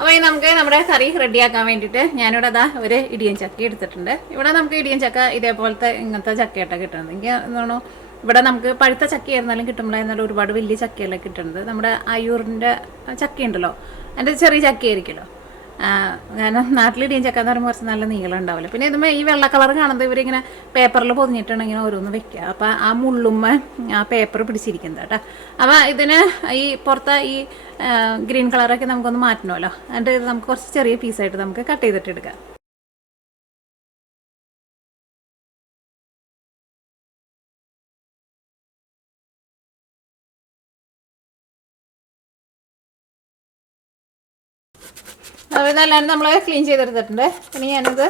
അപ്പോൾ നമുക്ക് നമ്മുടെ കറി റെഡിയാക്കാൻ വേണ്ടിയിട്ട് ഞാനിവിടെ അതാ ഒരു ഇടിയൻ ചക്ക എടുത്തിട്ടുണ്ട്. ഇവിടെ നമുക്ക് ഇടിയൻ ചക്ക ഇതേപോലത്തെ ഇങ്ങനത്തെ ചക്കയായിട്ടാണ് കിട്ടുന്നത്. എനിക്ക് തോന്നുന്നു ഇവിടെ നമുക്ക് പഴുത്ത ചക്കയായിരുന്നാലും കിട്ടുമ്പോഴായിരുന്നാലും ഒരുപാട് വലിയ ചക്കയല്ല കിട്ടുന്നത്. നമ്മുടെ അയ്യൂറിൻ്റെ ചക്കയുണ്ടല്ലോ, അതിൻ്റെ ചെറിയ ചക്കയായിരിക്കുമല്ലോ. കാരണം നാട്ടിൽ ഇടിയൻ ചക്ക എന്ന് പറയുമ്പോൾ കുറച്ച് നല്ല നീളം ഉണ്ടാവില്ല. പിന്നെ ഇതുമ്പോൾ ഈ വെള്ള കളർ കാണുന്നത് ഇവരിങ്ങനെ പേപ്പറിൽ പൊതിഞ്ഞിട്ടാണ് ഇങ്ങനെ ഓരോന്ന് വെക്കുക. അപ്പോൾ ആ മുള്ളുമ്മ ആ പേപ്പർ പിടിച്ചിരിക്കുന്നത് കേട്ടോ. അപ്പോൾ ഇതിന് ഈ പുറത്തെ ഈ ഗ്രീൻ കളറൊക്കെ നമുക്കൊന്ന് മാറ്റണമല്ലോ. എന്നിട്ട് ഇത് നമുക്ക് കുറച്ച് ചെറിയ പീസായിട്ട് നമുക്ക് കട്ട് ചെയ്തിട്ട് എടുക്കാം. അപ്പോൾ ഇതെല്ലാം നമ്മൾ ക്ലീൻ ചെയ്തെടുത്തിട്ടുണ്ട്. ഇനി ഞാനിത്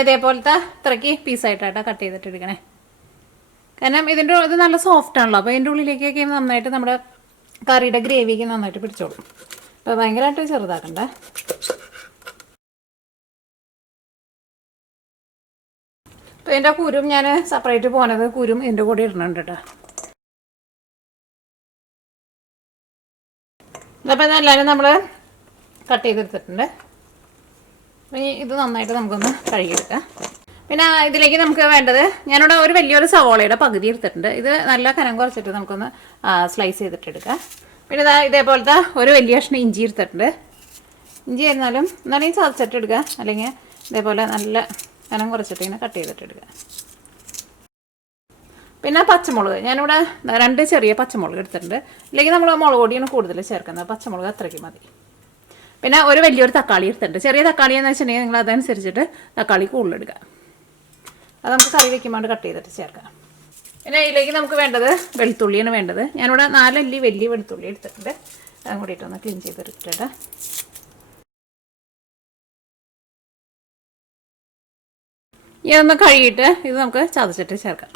ഇതേപോലത്തെ ഇത്രയ്ക്ക് പീസായിട്ടാട്ടോ കട്ട് ചെയ്തിട്ട് എടുക്കണേ. കാരണം ഇതിൻ്റെ ഇത് നല്ല സോഫ്റ്റ് ആണല്ലോ. അപ്പോൾ ഇതിൻ്റെ ഉള്ളിലേക്കൊക്കെ നന്നായിട്ട് നമ്മുടെ കറിയുടെ ഗ്രേവിക്ക് നന്നായിട്ട് പിടിച്ചോളും. അപ്പോൾ ഭയങ്കരമായിട്ട് ചെറുതാക്കണ്ട. അപ്പോൾ ഇതിൻ്റെ കുരും ഞാൻ സെപ്പറേറ്റ് പോണത് കുരും ഇതിൻ്റെ കൂടെ ഇടുന്നുണ്ട് കേട്ടോ. അപ്പോൾ ഇതെല്ലാവരും നമ്മൾ കട്ട് ചെയ്തെടുത്തിട്ടുണ്ട്. ഇനി ഇത് നന്നായിട്ട് നമുക്കൊന്ന് കഴുകിയെടുക്കാം. പിന്നെ ഇതിലേക്ക് നമുക്ക് വേണ്ടത് ഞാനിവിടെ ഒരു വലിയൊരു സവോളയുടെ പകുതി എടുത്തിട്ടുണ്ട്. ഇത് നല്ല കനം കുറച്ചിട്ട് നമുക്കൊന്ന് സ്ലൈസ് ചെയ്തിട്ടെടുക്കാം. പിന്നെ ഇതേപോലത്തെ ഒരു വലിയ കഷ്ണം ഇഞ്ചി എടുത്തിട്ടുണ്ട്. ഇഞ്ചി ആയിരുന്നാലും എന്നാലും ചതച്ചിട്ടെടുക്കുക, അല്ലെങ്കിൽ ഇതേപോലെ നല്ല കനം കുറച്ചിട്ട് ഇങ്ങനെ കട്ട് ചെയ്തിട്ടെടുക്കുക. പിന്നെ പച്ചമുളക് ഞാനിവിടെ 2 ചെറിയ പച്ചമുളക് എടുത്തിട്ടുണ്ട്. അല്ലെങ്കിൽ നമ്മൾ മുളക് പൊടിയാണ് കൂടുതൽ ചേർക്കുന്നത്. പച്ചമുളക് അത്രയ്ക്ക് മതി. പിന്നെ ഒരു വലിയൊരു തക്കാളി എടുത്തിട്ടുണ്ട്. ചെറിയ തക്കാളി എന്ന് വെച്ചിട്ടുണ്ടെങ്കിൽ നിങ്ങൾ അതനുസരിച്ചിട്ട് തക്കാളി കൂടുതലെടുക്കുക. അത് നമുക്ക് കറി വയ്ക്കുമ്പോൾ കട്ട് ചെയ്തിട്ട് ചേർക്കാം. പിന്നെ ഇതിലേക്ക് നമുക്ക് വേണ്ടത് വെളുത്തുള്ളിയാണ് വേണ്ടത്. ഞാനിവിടെ 4 അല്ലി വലിയ വെളുത്തുള്ളി എടുത്തിട്ടുണ്ട്. അതും കൂടിയിട്ടൊന്ന് ക്ലീൻ ചെയ്തെടുത്തിട്ട് ഇതൊന്ന് കഴുകിയിട്ട് ഇത് നമുക്ക് ചതച്ചിട്ട് ചേർക്കാം.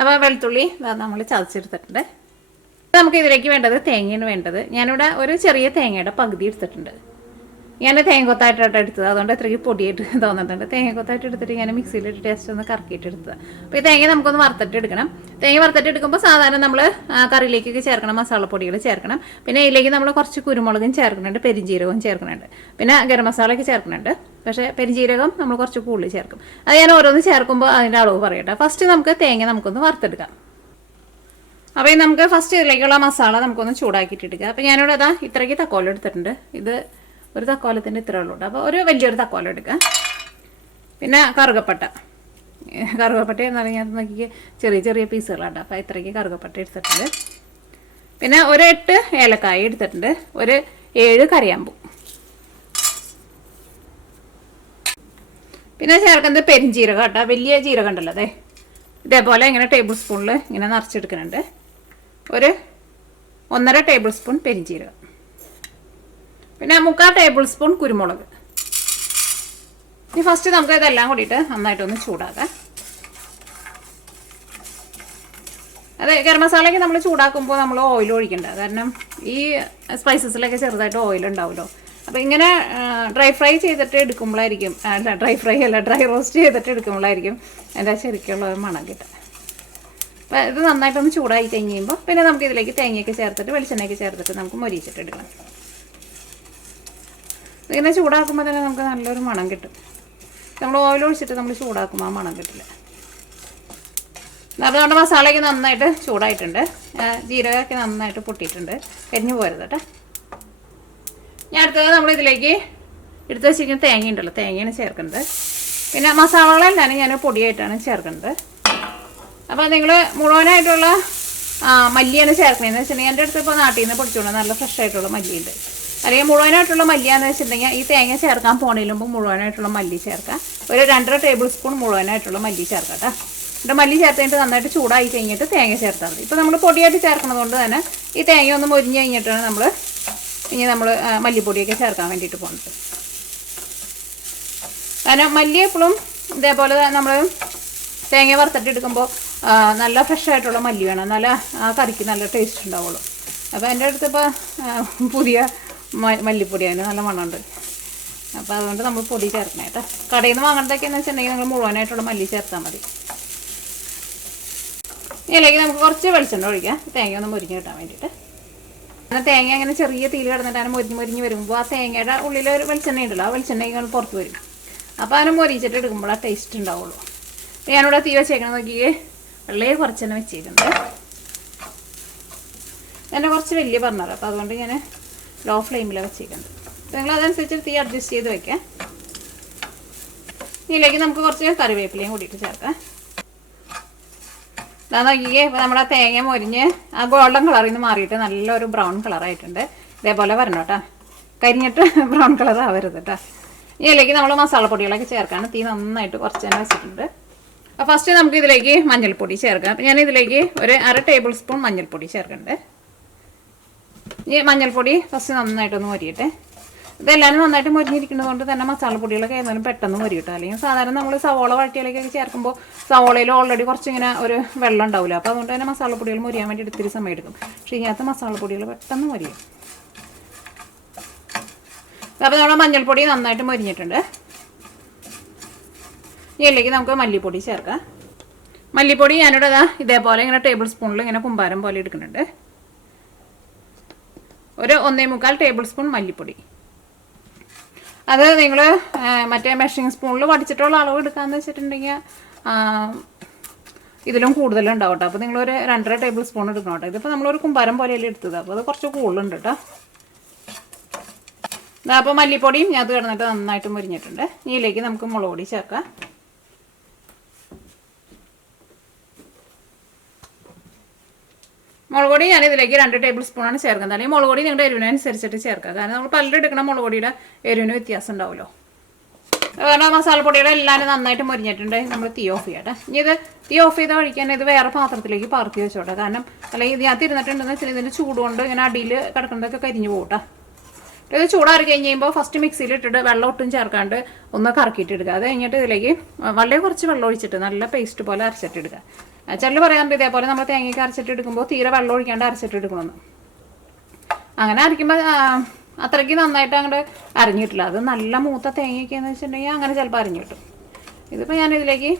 അപ്പോൾ വെളുത്തുള്ളി നമ്മൾ ചതച്ചെടുത്തിട്ടുണ്ട്. നമുക്ക് ഇതിലേക്ക് വേണ്ടത് തേങ്ങയാണ് വേണ്ടത്. ഞാനിവിടെ ഒരു ചെറിയ തേങ്ങയുടെ പകുതി എടുത്തിട്ടുണ്ട്. ഞാൻ തേങ്ങക്കൊത്തായിട്ടാണ് എടുത്തത്, അതുകൊണ്ട് ഇത്രയ്ക്ക് പൊടിയായിട്ട് തോന്നിട്ടുണ്ട്. തേങ്ങക്കൊത്തായിട്ട് എടുത്തിട്ട് ഞാൻ മിക്സിയിലിട്ട് ടേസ്റ്റ് ഒന്ന് കറക്കിയിട്ട് എടുത്തത്. അപ്പോൾ ഈ തേങ്ങ നമുക്കൊന്ന് വറുത്തിട്ട് എടുക്കണം. തേങ്ങ വറുത്തിട്ട് എടുക്കുമ്പോൾ സാധാരണ നമ്മൾ കറിയിലേക്കൊക്കെ ചേർക്കണം മസാലപ്പൊടികൾ ചേർക്കണം. പിന്നെ ഇതിലേക്ക് നമ്മൾ കുറച്ച് കുരുമുളകും ചേർക്കുന്നുണ്ട്, പെരിഞ്ജീരകവും ചേർക്കുന്നുണ്ട്, പിന്നെ ഗരം മസാലയൊക്കെ ചേർക്കുന്നുണ്ട്. പക്ഷേ പെരിഞ്ജീരകം നമ്മൾ കുറച്ച് കൂടുതൽ ചേർക്കും. അത് ഞാൻ ഓരോന്ന് ചേർക്കുമ്പോൾ അതിൻ്റെ അളവ് പറയട്ടെ. ഫസ്റ്റ് നമുക്ക് തേങ്ങ നമുക്കൊന്ന് വറുത്തെടുക്കാം. അപ്പോൾ നമുക്ക് ഫസ്റ്റ് ഇതിലേക്കുള്ള മസാല നമുക്കൊന്ന് ചൂടാക്കിയിട്ടെടുക്കുക. അപ്പോൾ ഞാനിവിടെ ഇത്രയ്ക്ക് തക്കോലം എടുത്തിട്ടുണ്ട്. ഇത് ഒരു തക്കോലത്തിൻ്റെ ഇത്ര ഉള്ളൂ. അപ്പോൾ ഒരു വലിയൊരു തക്കോലം എടുക്കുക. പിന്നെ കറുകപ്പട്ട എന്നാലും ഞാൻ നോക്കി ചെറിയ ചെറിയ പീസുകളാണ്. അപ്പോൾ ഇത്രയ്ക്ക് കറുകപ്പട്ട എടുത്തിട്ടുണ്ട്. പിന്നെ ഒരു 8 ഏലക്കായ എടുത്തിട്ടുണ്ട്. ഒരു 7 കറിയാമ്പൂ. പിന്നെ ചേർക്കുന്നത് പെരിഞ്ജീരകം കേട്ടോ. വലിയ ജീരകം ഉണ്ടല്ലോ, അതെ ഇതേപോലെ ഇങ്ങനെ ടേബിൾ സ്പൂണിൽ ഇങ്ങനെ നിറച്ചെടുക്കുന്നുണ്ട്. ഒരു 1.5 ടേബിൾ സ്പൂൺ പെരിഞ്ജീരകം. പിന്നെ 3/4 ടേബിൾ സ്പൂൺ കുരുമുളക്. ഇനി ഫസ്റ്റ് നമുക്ക് ഇതെല്ലാം കൂടിയിട്ട് നന്നായിട്ടൊന്ന് ചൂടാക്കാം. അതെ ഗരം മസാലയ്ക്ക് നമ്മൾ ചൂടാക്കുമ്പോൾ നമ്മൾ ഓയിൽ ഒഴിക്കണ്ട. കാരണം ഈ സ്പൈസസിലൊക്കെ ചെറുതായിട്ട് ഓയിൽ ഉണ്ടാവുമല്ലോ. അപ്പോൾ ഇങ്ങനെ ഡ്രൈ ഫ്രൈ ചെയ്തിട്ട് എടുക്കുമ്പോഴായിരിക്കും, ഡ്രൈ റോസ്റ്റ് ചെയ്തിട്ട് എടുക്കുമ്പോഴായിരിക്കും അതിൻ്റെ ശരിക്കുള്ള ഒരു മണം കിട്ടുക. അപ്പോൾ ഇത് നന്നായിട്ടൊന്ന് ചൂടായി കഴിഞ്ഞ് കഴിയുമ്പോൾ പിന്നെ നമുക്ക് ഇതിലേക്ക് തേങ്ങയൊക്കെ ചേർത്തിട്ട് വെളിച്ചെണ്ണയൊക്കെ ചേർത്തിട്ട് നമുക്ക് മൊരിച്ചിട്ട് എടുക്കണം. ഇങ്ങനെ ചൂടാക്കുമ്പോൾ തന്നെ നമുക്ക് നല്ലൊരു മണം കിട്ടും. നമ്മൾ ഓയിൽ ഒഴിച്ചിട്ട് നമ്മൾ ചൂടാക്കുമ്പോൾ ആ മണം കിട്ടില്ല. അപ്പോൾ നമ്മുടെ മസാലയൊക്കെ നന്നായിട്ട് ചൂടായിട്ടുണ്ട്. ജീരകമൊക്കെ നന്നായിട്ട് പൊട്ടിയിട്ടുണ്ട്. കരിഞ്ഞു പോരുത് കേട്ടോ. ഞാൻ അടുത്തത് നമ്മളിതിലേക്ക് എടുത്ത് വെച്ചിരിക്കുന്ന തേങ്ങ ഉണ്ടല്ലോ, തേങ്ങയാണ് ചേർക്കുന്നത്. പിന്നെ മസാലകളെല്ലാം ഞാൻ പൊടിയായിട്ടാണ് ചേർക്കുന്നത്. അപ്പോൾ നിങ്ങൾ മുഴുവനായിട്ടുള്ള മല്ലിയാണ് ചേർക്കണതെന്ന് വെച്ചിട്ടുണ്ടെങ്കിൽ എൻ്റെ അടുത്ത് ഇപ്പോൾ നാട്ടിൽ നിന്ന് പൊടിച്ചുകൊണ്ട് നല്ല ഫ്രഷ് ആയിട്ടുള്ള മല്ലിയുണ്ട്. അല്ലെങ്കിൽ മുഴുവനായിട്ടുള്ള മല്ലിയാന്ന് വെച്ചിട്ടുണ്ടെങ്കിൽ ഈ തേങ്ങ ചേർക്കാൻ പോണതിന് മുമ്പ് മുഴുവനായിട്ടുള്ള മല്ലി ചേർക്കാം. ഒരു 2.5 ടേബിൾ സ്പൂൺ മുഴുവനായിട്ടുള്ള മല്ലി ചേർക്കാം കേട്ടോ. എന്നിട്ട് മല്ലി ചേർത്തിട്ട് നന്നായിട്ട് ചൂടായി കഴിഞ്ഞിട്ട് തേങ്ങ ചേർത്താൽ മതി. ഇപ്പോൾ നമ്മൾ പൊടിയായിട്ട് ചേർക്കുന്നത് കൊണ്ട് തന്നെ ഈ തേങ്ങ ഒന്ന് മൊരിഞ്ഞ് കഴിഞ്ഞിട്ടാണ് നമ്മൾ മല്ലിപ്പൊടിയൊക്കെ ചേർക്കാൻ വേണ്ടിയിട്ട് പോകുന്നത്. കാരണം മല്ലി എപ്പോഴും ഇതേപോലെ നമ്മൾ തേങ്ങ വറുത്തിട്ട് എടുക്കുമ്പോൾ നല്ല ഫ്രഷ് ആയിട്ടുള്ള മല്ലി വേണം, നല്ല ആ കറിക്ക് നല്ല ടേസ്റ്റ് ഉണ്ടാവുള്ളൂ. അപ്പോൾ എൻ്റെ അടുത്ത് ഇപ്പോൾ പുതിയ മല്ലിപ്പൊടിയാണ്, നല്ല മണമുണ്ട്. അപ്പോൾ അതുകൊണ്ട് നമ്മൾ പൊടി ചേർക്കണം കേട്ടോ. കടയിൽ നിന്ന് വാങ്ങേണ്ടതൊക്കെയെന്ന് വെച്ചിട്ടുണ്ടെങ്കിൽ നമ്മൾ മുഴുവനായിട്ടുള്ള മല്ലി ചേർത്താൽ മതി. ഇതിലേക്ക് നമുക്ക് കുറച്ച് വെളിച്ചെണ്ണ ഒഴിക്കാം, തേങ്ങ ഒന്ന് മുരിഞ്ഞ് കിട്ടാൻ വേണ്ടിയിട്ട്. തേങ്ങ അങ്ങനെ ചെറിയ തീയിൽ കിടന്നിട്ട് മൊരിഞ്ഞ് വരുമ്പോൾ ആ തേങ്ങയുടെ ഉള്ളിൽ ഒരു വെളിച്ചെണ്ണ ഉണ്ടല്ലോ, ആ വെളിച്ചെണ്ണ ഇങ്ങനെ പുറത്ത് വരും. അപ്പോൾ അതിനെ മൊരിച്ചിട്ട് എടുക്കുമ്പോൾ ആ ടേസ്റ്റ് ഉണ്ടാവുള്ളൂ. ഞാനിവിടെ തീ വെച്ചേക്കണം നോക്കിയേ, വെള്ളയെ കുറച്ച് തന്നെ വെച്ചിട്ടുണ്ട്. എന്നെ കുറച്ച് വലിയ പറഞ്ഞത്, അപ്പോൾ അതുകൊണ്ട് ഞാൻ ലോ ഫ്ലെയിമിലാണ് വെച്ചേക്കുന്നത്. അപ്പോൾ നിങ്ങൾ അതനുസരിച്ച് തീ അഡ്ജസ്റ്റ് ചെയ്ത് വെക്കാം. ഇതിലേക്ക് നമുക്ക് കുറച്ച് കറിവേപ്പിലയും കൂടിയിട്ട് ചേർക്കാം. ഇതാ നോക്കിയേ, ഇപ്പോൾ നമ്മുടെ തേങ്ങ മൊരിഞ്ഞ് ആ ഗോൾഡൻ കളറിൽ നിന്ന് മാറിയിട്ട് നല്ലൊരു ബ്രൗൺ കളറായിട്ടുണ്ട്. ഇതേപോലെ വരണം കേട്ടോ, കരിഞ്ഞിട്ട് ബ്രൗൺ കളർ ആവരുത് കേട്ടോ. ഇതിലേക്ക് നമ്മൾ മസാലപ്പൊടികളൊക്കെ ചേർക്കാണ്. തീ നന്നായിട്ട് കുറച്ച് തന്നെ വെച്ചിട്ടുണ്ട്. അപ്പോൾ ഫസ്റ്റ് നമുക്ക് ഇതിലേക്ക് മഞ്ഞൾപ്പൊടി ചേർക്കാം. അപ്പോൾ ഞാൻ ഇതിലേക്ക് ഒരു 1/2 ടേബിൾ സ്പൂൺ മഞ്ഞൾപ്പൊടി ചേർക്കുന്നുണ്ട്. ഈ മഞ്ഞൾപ്പൊടി ഫസ്റ്റ് നന്നായിട്ടൊന്ന് മൊരിയട്ടെ. ഇതെല്ലാവരും നന്നായിട്ട് മൊരിഞ്ഞിരിക്കുന്നത് കൊണ്ട് തന്നെ മസാലപ്പൊടികളൊക്കെ ഏതായാലും പെട്ടെന്ന് മൊരിയിട്ടോ. അല്ലെങ്കിൽ സാധാരണ നമ്മൾ സവോള വഴറ്റിയിലേക്കൊക്കെ ചേർക്കുമ്പോൾ സവോളയിൽ ഓൾറെഡി കുറച്ചിങ്ങനെ ഒരു വെള്ളം ഉണ്ടാവില്ല. അപ്പോൾ അതുകൊണ്ട് തന്നെ മസാലപ്പൊടികൾ മൊരിയാൻ വേണ്ടി ഇത്തിരി സമയം എടുക്കും. പക്ഷേ ഇതിനകത്ത് മസാലപ്പൊടികൾ പെട്ടെന്ന് മൊരിയും. അപ്പോൾ നമ്മുടെ മഞ്ഞൾപ്പൊടി നന്നായിട്ട് മൊരിഞ്ഞിട്ടുണ്ട്. ഇതിലേക്ക് നമുക്ക് മല്ലിപ്പൊടി ചേർക്കാം. മല്ലിപ്പൊടി ഞാനിവിടെ ഇതേപോലെ ഇങ്ങനെ ടേബിൾ സ്പൂണിൽ ഇങ്ങനെ കുമ്പാരം പോലെ എടുക്കുന്നുണ്ട്. ഒരു 1.25 ടേബിൾ സ്പൂൺ മല്ലിപ്പൊടി. അത് നിങ്ങൾ മറ്റേ മെഷറിംഗ് സ്പൂണിൽ വടിച്ചിട്ടുള്ള അളവ് എടുക്കാമെന്ന് വെച്ചിട്ടുണ്ടെങ്കിൽ ഇതിലും കൂടുതലുണ്ടാവും കേട്ടോ. അപ്പോൾ നിങ്ങളൊരു 2.5 ടേബിൾ സ്പൂൺ എടുക്കണം കേട്ടോ. ഇതിപ്പോൾ നമ്മളൊരു കുമ്പാരം പോലെയല്ലേ എടുത്തത്, അപ്പോൾ അത് കുറച്ച് കൂടുതലുണ്ട് കേട്ടോ. അപ്പോൾ മല്ലിപ്പൊടിയും ഞാൻ അത് കിടന്നിട്ട് നന്നായിട്ട് മുരിഞ്ഞിട്ടുണ്ട്. ഇതിലേക്ക് നമുക്ക് മുളക് പൊടി ചേർക്കാം. മുളക് പൊടി ഞാൻ ഇതിലേക്ക് 2 ടേബിൾ സ്പൂണാണ് ചേർക്കുന്നത്. അല്ലെങ്കിൽ മുളക് പൊടി നിങ്ങളുടെ എരിവിനനുസരിച്ചിട്ട് ചേർക്കുക. കാരണം നമ്മൾ പല്ലിൽ എടുക്കുന്ന മുളക് പൊടിയുടെ എരിവിന് വ്യത്യാസം ഉണ്ടാവുമല്ലോ. കാരണം മസാലപ്പൊടിയുടെ എല്ലാവരും നന്നായിട്ട് മുരിഞ്ഞിട്ടുണ്ട്. നമ്മൾ തീ ഓഫ് ചെയ്യട്ടെ. ഇനി ഇത് തീ ഓഫ് ചെയ്ത് കഴിക്കാൻ ഇത് വേറെ പാത്രത്തിലേക്ക് പകർത്തി വെച്ചോട്ടെ. കാരണം അല്ലെങ്കിൽ ഇതിനകത്ത് ഇരുന്നിട്ടുണ്ടെന്ന് വെച്ചാൽ ഇതിൻ്റെ ചൂടുകൊണ്ട് ഇങ്ങനെ അടിയിൽ കിടക്കുന്നതൊക്കെ കരിഞ്ഞു പോകട്ടെ. ഇത് ചൂടാറി കഴിഞ്ഞ് കഴിയുമ്പോൾ ഫസ്റ്റ് മിക്സിയിൽ ഇട്ടിട്ട് വെള്ളം ഒട്ടും ചേർക്കാണ്ട് ഒന്ന് കറക്കിയിട്ടെടുക്കുക. അത് കഴിഞ്ഞിട്ട് ഇതിലേക്ക് വളരെ കുറച്ച് വെള്ളം ഒഴിച്ചിട്ട് നല്ല പേസ്റ്റ് പോലെ അരച്ചിട്ടെടുക്കുക. ചിലർ പറയാറുണ്ട് ഇതേപോലെ നമ്മൾ തേങ്ങയ്ക്ക് അരച്ചിട്ട് എടുക്കുമ്പോൾ തീരെ വെള്ളം ഒഴിക്കാണ്ട് അരച്ചിട്ട് എടുക്കണമെന്ന്. അങ്ങനെ അരയ്ക്കുമ്പോൾ അത്രയ്ക്ക് നന്നായിട്ട് അങ്ങോട്ട് അരിഞ്ഞിട്ടില്ല. അത് നല്ല മൂത്ത തേങ്ങയ്ക്കെന്ന് വെച്ചിട്ടുണ്ടെങ്കിൽ അങ്ങനെ ചിലപ്പോൾ അരിഞ്ഞു കിട്ടും. ഇതിപ്പോൾ ഞാനിതിലേക്ക്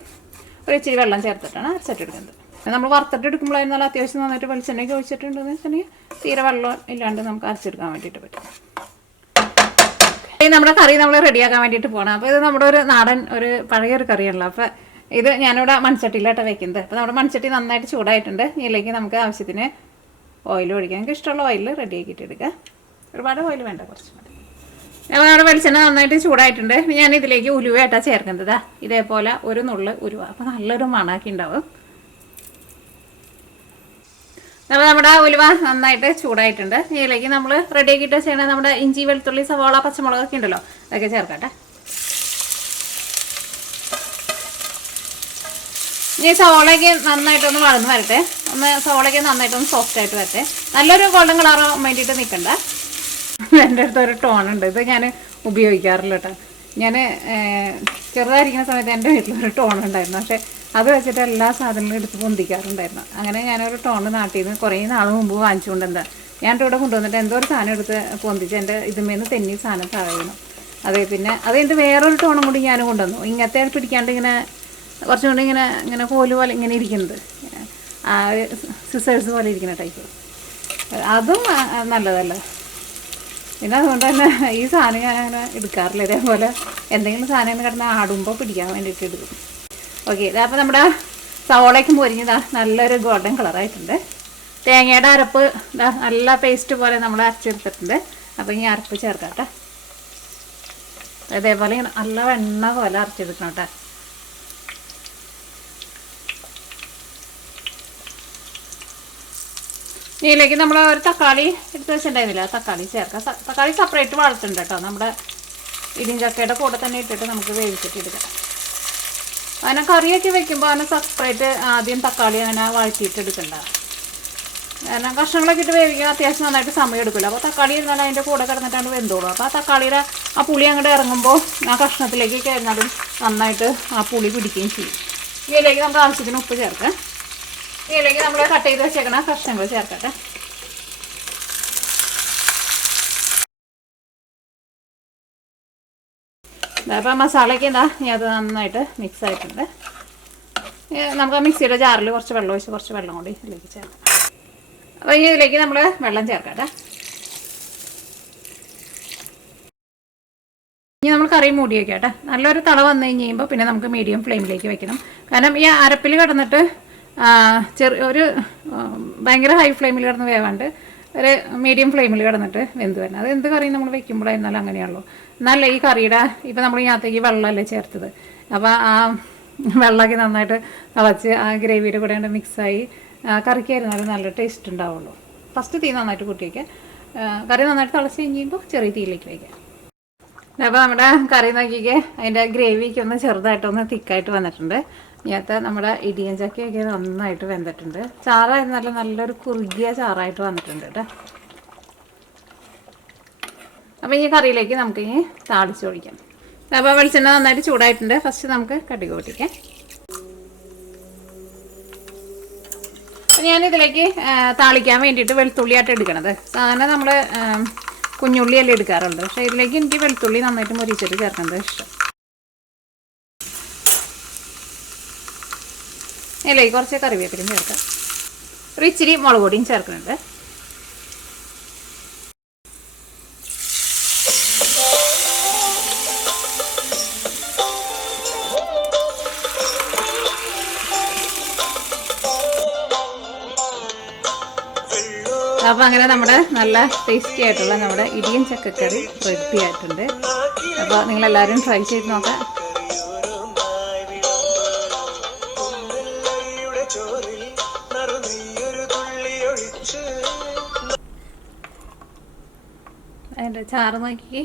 ഒരു ഇച്ചിരി വെള്ളം ചേർത്തിട്ടാണ് അരച്ചിട്ടെടുക്കുന്നത്. നമ്മൾ വറുത്തിട്ട് എടുക്കുമ്പോഴായിരുന്നു നല്ല അത്യാവശ്യം നന്നായിട്ട് വെളിച്ചെണ്ണയ്ക്ക് ഒഴിച്ചിട്ടുണ്ടെന്ന് വെച്ചിട്ടുണ്ടെങ്കിൽ തീരെ വെള്ളം ഇല്ലാണ്ട് നമുക്ക് അരച്ചെടുക്കാൻ വേണ്ടിയിട്ട് പറ്റും. നമ്മുടെ കറി നമ്മൾ റെഡിയാക്കാൻ വേണ്ടിയിട്ട് പോകണം. അപ്പോൾ ഇത് നമ്മുടെ ഒരു നാടൻ ഒരു പഴയൊരു കറിയാണല്ലോ. അപ്പോൾ ഇത് ഞാനിവിടെ മൺചട്ടിയിലായിട്ട് വെക്കുന്നത്. അപ്പോൾ നമ്മുടെ മൺചട്ടി നന്നായിട്ട് ചൂടായിട്ടുണ്ട്. ഇതിലേക്ക് നമുക്ക് ആവശ്യത്തിന് ഓയിൽ ഒഴിക്കാം. എനിക്ക് ഇഷ്ടമുള്ള ഓയിൽ റെഡിയാക്കിയിട്ട് എടുക്കുക. ഒരുപാട് ഓയിൽ വേണ്ട, കുറച്ച് മതി. അപ്പോൾ നമ്മുടെ വെളിച്ചെണ്ണ നന്നായിട്ട് ചൂടായിട്ടുണ്ട്. ഞാൻ ഇതിലേക്ക് ഉലുവയായിട്ടാണ് ചേർക്കുന്നത്. ഇതേപോലെ ഒരു നുള്ള് ഉലുവ. അപ്പോൾ നല്ലൊരു മണാക്കി ഉണ്ടാവും. അപ്പോൾ നമ്മുടെ ഉലുവ നന്നായിട്ട് ചൂടായിട്ടുണ്ട്. ഇതിലേക്ക് നമ്മൾ റെഡിയാക്കിയിട്ട് ചെയ്യണത് നമ്മുടെ ഇഞ്ചി, വെളുത്തുള്ളി, സവാള, പച്ചമുളകൊക്കെ ഉണ്ടല്ലോ, അതൊക്കെ ചേർക്കട്ടെ. ഈ സവാളയ്ക്ക് നന്നായിട്ടൊന്ന് വളർന്ന് വരട്ടെ. സവാളയ്ക്ക് നന്നായിട്ടൊന്ന് സോഫ്റ്റായിട്ട് വരട്ടെ. നല്ലൊരു ഗോൾഡൻ കളറാൻ വേണ്ടിയിട്ട് നിൽക്കണ്ട. എൻ്റെ അടുത്തൊരു ടോണുണ്ട്, ഇത് ഞാൻ ഉപയോഗിക്കാറില്ല കേട്ടോ. ഞാൻ ചെറുതായിരിക്കുന്ന സമയത്ത് എൻ്റെ വീട്ടിലൊരു ടോണുണ്ടായിരുന്നു. പക്ഷേ അത് വെച്ചിട്ട് എല്ലാ സാധനങ്ങളും എടുത്ത് പൊന്തിക്കാറുണ്ടായിരുന്നു. അങ്ങനെ ഞാനൊരു ടോണ് നാട്ടിൽ നിന്ന് കുറേ നാൾ മുമ്പ് വാങ്ങിച്ചുകൊണ്ട് ഞാനിവിടെ ഇവിടെ കൊണ്ടുവന്നിട്ട് എന്തോ ഒരു സാധനം എടുത്ത് പൊന്തിച്ച് എൻ്റെ ഇതിന്മേന്ന് തെന്നി സാധനം താഴെയുന്നു. അതെ, പിന്നെ അത് എൻ്റെ വേറൊരു ടോണും കൂടി ഞാൻ കൊണ്ടുവന്നു. ഇങ്ങനത്തെ പിടിക്കാണ്ട് ഇങ്ങനെ കുറച്ചും കൂടി ഇങ്ങനെ കോല് പോലെ ഇങ്ങനെ ഇരിക്കുന്നത്, ആ സിസേഴ്സ് പോലെ ഇരിക്കുന്ന ടൈപ്പ്. അതും നല്ലതല്ല. പിന്നെ അതുകൊണ്ട് തന്നെ ഈ സാധനം ഞാൻ അങ്ങനെ എടുക്കാറില്ല. ഇതേപോലെ എന്തെങ്കിലും സാധനം കിടന്ന് ആടുമ്പോൾ പിടിക്കാൻ വേണ്ടിയിട്ട് എടുക്കും. ഓക്കെ, അപ്പോൾ നമ്മുടെ സവോളയ്ക്ക് പൊരിഞ്ഞതാ നല്ലൊരു ഗോൾഡൻ കളറായിട്ടുണ്ട്. തേങ്ങയുടെ അരപ്പ് നല്ല പേസ്റ്റ് പോലെ നമ്മൾ അരച്ചെടുത്തിട്ടുണ്ട്. അപ്പോൾ ഈ അരപ്പ് ചേർക്കാം. അതേപോലെ നല്ല വെണ്ണ പോലെ അരച്ചെടുക്കണം കേട്ടോ. ഇതിലേക്ക് നമ്മൾ ഒരു തക്കാളി എടുത്ത് വെച്ചിട്ടുണ്ടായിരുന്നില്ല, തക്കാളി ചേർക്കാം. തക്കാളി സെപ്പറേറ്റ് വളർത്തുന്നുണ്ട് കേട്ടോ. നമ്മുടെ ഇടിഞ്ചക്കയുടെ കൂടെ തന്നെ ഇട്ടിട്ട് നമുക്ക് വേവിച്ചിട്ട് എടുക്കാം. അങ്ങനെ കറിയൊക്കെ വെക്കുമ്പോൾ അതിനെ സെപ്പറേറ്റ് ആദ്യം തക്കാളി അങ്ങനെ വഴറ്റിയിട്ട് എടുക്കണ്ട. കാരണം കഷ്ണങ്ങളൊക്കെ ഇട്ട് വേവിക്കാൻ അത്യാവശ്യം നന്നായിട്ട് സമയം എടുക്കില്ല. അപ്പോൾ തക്കാളി ഇരുന്നാൽ അതിൻ്റെ കൂടെ കിടന്നിട്ടാണ് വെന്തോളും. അപ്പോൾ ആ തക്കാളിയുടെ ആ പുളി അങ്ങോട്ട് ഇറങ്ങുമ്പോൾ ആ കഷ്ണത്തിലേക്ക് കഴിഞ്ഞാലും നന്നായിട്ട് ആ പുളി പിടിക്കുകയും ചെയ്യും. ഇതിലേക്ക് നമുക്ക് ആവശ്യത്തിന് ഉപ്പ് ചേർക്കാം. ഇതിലേക്ക് നമ്മൾ കട്ട് ചെയ്ത് വെച്ചേക്കണ കഷ്ണങ്ങൾ ചേർക്കട്ടെ. അപ്പോൾ മസാലയ്ക്ക് ഞാൻ അത് നന്നായിട്ട് മിക്സ് ആയിട്ടുണ്ട്. നമുക്ക് മിക്സിയുടെ ജാറിൽ കുറച്ച് വെള്ളം ഒഴിച്ച് കുറച്ച് വെള്ളം കൂടി ഇതിലേക്ക് ചേർക്കാം. അപ്പോൾ ഇനി ഇതിലേക്ക് നമ്മൾ വെള്ളം ചേർക്കട്ടെ. ഇനി നമ്മൾ കറി മൂടി വയ്ക്കാം കേട്ടോ. നല്ലൊരു തള വന്നു കഴിഞ്ഞ് കഴിയുമ്പോൾ പിന്നെ നമുക്ക് മീഡിയം ഫ്ലെയിമിലേക്ക് വെക്കണം. കാരണം ഈ അരപ്പിൽ കിടന്നിട്ട് ഒരു ഭയങ്കര ഹൈ ഫ്ലെയിമിൽ കിടന്ന് വേവാണ്ട് ഒരു മീഡിയം ഫ്ലെയിമിൽ കിടന്നിട്ട് വെന്ത് വരണം. അത് എന്ത് കറി നമ്മൾ വെക്കുമ്പോഴായിരുന്നാലും അങ്ങനെയാണല്ലോ. എന്നാലേ ഈ കറിയുടെ ഇപ്പോൾ നമ്മൾ ഇതിനകത്തേക്ക് വെള്ളമല്ലേ ചേർത്തത്, അപ്പോൾ ആ വെള്ളമൊക്കെ നന്നായിട്ട് തിളച്ച് ആ ഗ്രേവിയുടെ കൂടെ കൊണ്ട് മിക്സായി കറിക്കായിരുന്നാലും നല്ല ടേസ്റ്റ് ഉണ്ടാവുള്ളൂ. ഫസ്റ്റ് തീ നന്നായിട്ട് കൂട്ടി വയ്ക്കുക. കറി നന്നായിട്ട് തിളച്ച് കഴിയുമ്പോൾ ചെറിയ തീയിലേക്ക് വയ്ക്കുക. അപ്പോൾ നമ്മുടെ കറി നോക്കിക്കേ, അതിൻ്റെ ഗ്രേവിക്ക് ഒന്ന് ചെറുതായിട്ടൊന്ന് തിക്കായിട്ട് വന്നിട്ടുണ്ട്. ഇതിനകത്ത് നമ്മുടെ ഇടിയൻ ചക്കയൊക്കെ നന്നായിട്ട് വെന്തിട്ടുണ്ട്. ചാറായിരുന്നാലും നല്ലൊരു കുറുകിയ ചാറായിട്ട് വന്നിട്ടുണ്ട് കേട്ടോ. അപ്പോൾ ഈ കറിയിലേക്ക് നമുക്ക് ഇനി താളിച്ച് ഒഴിക്കാം. അപ്പോൾ വെളിച്ചെണ്ണ നന്നായിട്ട് ചൂടായിട്ടുണ്ട്. ഫസ്റ്റ് നമുക്ക് കടുക് പൊട്ടിക്കാം. ഞാനിതിലേക്ക് താളിക്കാൻ വേണ്ടിയിട്ട് വെളുത്തുള്ളിയായിട്ട് എടുക്കണത്. സാധാരണ നമ്മൾ കുഞ്ഞുള്ളിയല്ലേ എടുക്കാറുണ്ട്, പക്ഷേ ഇതിലേക്ക് എനിക്ക് വെളുത്തുള്ളി നന്നായിട്ട് മുരിച്ചിട്ട് ചേർക്കുന്നത് ഇഷ്ടം. അല്ലേ കുറച്ച് കറിവേപ്പിലയും ചേർക്കാം. ഒരു ഇച്ചിരി മുളക് പൊടിയും ചേർക്കുന്നുണ്ട്. അപ്പോൾ അങ്ങനെ നമ്മുടെ നല്ല ടേസ്റ്റി ആയിട്ടുള്ള നമ്മുടെ ഇടിയൻ ചക്കക്കറി റെഡി ആയിട്ടുണ്ട്. അപ്പോൾ നിങ്ങളെല്ലാവരും ട്രൈ ചെയ്ത് നോക്കാം. അതിൻ്റെ ചാറ് നോക്കി